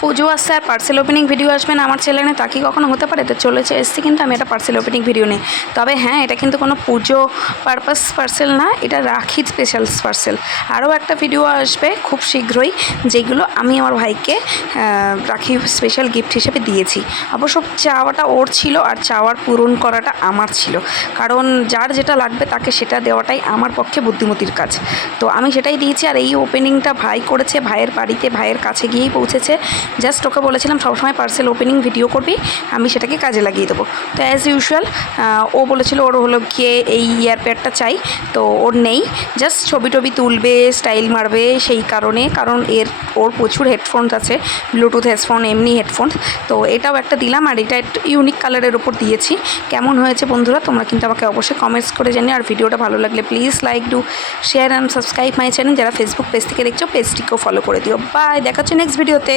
পুজো আসছে আর parcel opening video আসবে না আমার চ্যানেলে, তা কি কখনো হতে পারে? তো চলেছে এসছি কিন্তু আমি একটা পার্সেল ওপেনিং ভিডিও নিই। তবে হ্যাঁ, এটা কিন্তু কোনো পুজো পারপাস পার্সেল না, এটা রাখি স্পেশাল পার্সেল। আরও একটা ভিডিও আসবে খুব শীঘ্রই, যেগুলো আমি আমার ভাইকে রাখি স্পেশাল গিফট হিসেবে দিয়েছি। অবশ্য চাওয়াটা ওর ছিল আর চাওয়ার পূরণ করাটা আমার ছিল, কারণ যার যেটা লাগবে তাকে সেটা দেওয়াটাই আমার পক্ষে বুদ্ধিমতির কাজ। তো আমি সেটাই দিয়েছি। আর এই ওপেনিংটা ভাই করেছে, ভাইয়ের বাড়িতে ভাইয়ের কাছে গিয়েই পৌঁছেছে। জাস্ট ওকে বলেছিলাম সবসময় পার্সেল ওপেনিং ভিডিও করবি, আমি সেটাকে কাজে লাগিয়ে দেবো। তো অ্যাজ ইউজুয়াল ও বলেছিল ওর হলো গিয়ে এই ইয়ারপ্যাডটা চাই, তো ওর নেই। জাস্ট ছবি টবি তুলবে, স্টাইল মারবে, সেই কারণে, কারণ ওর প্রচুর হেডফোনস আছে, ব্লুটুথ হেডফোন, এমনি হেডফোনস। তো এটাও একটা দিলাম, আর এটা একটু ইউনিক কালারের ওপর দিয়েছি। কেমন হয়েছে বন্ধুরা তোমরা কিন্তু আমাকে অবশ্যই কমেন্টস করে জানিও। আর ভিডিওটা ভালো লাগলে please like, do share and subscribe my channel. যারা ফেসবুক পেজ থেকে দেখছো পেজটিকেও ফলো করে দিও। বাই, দেখা হচ্ছে নেক্সট ভিডিওতে।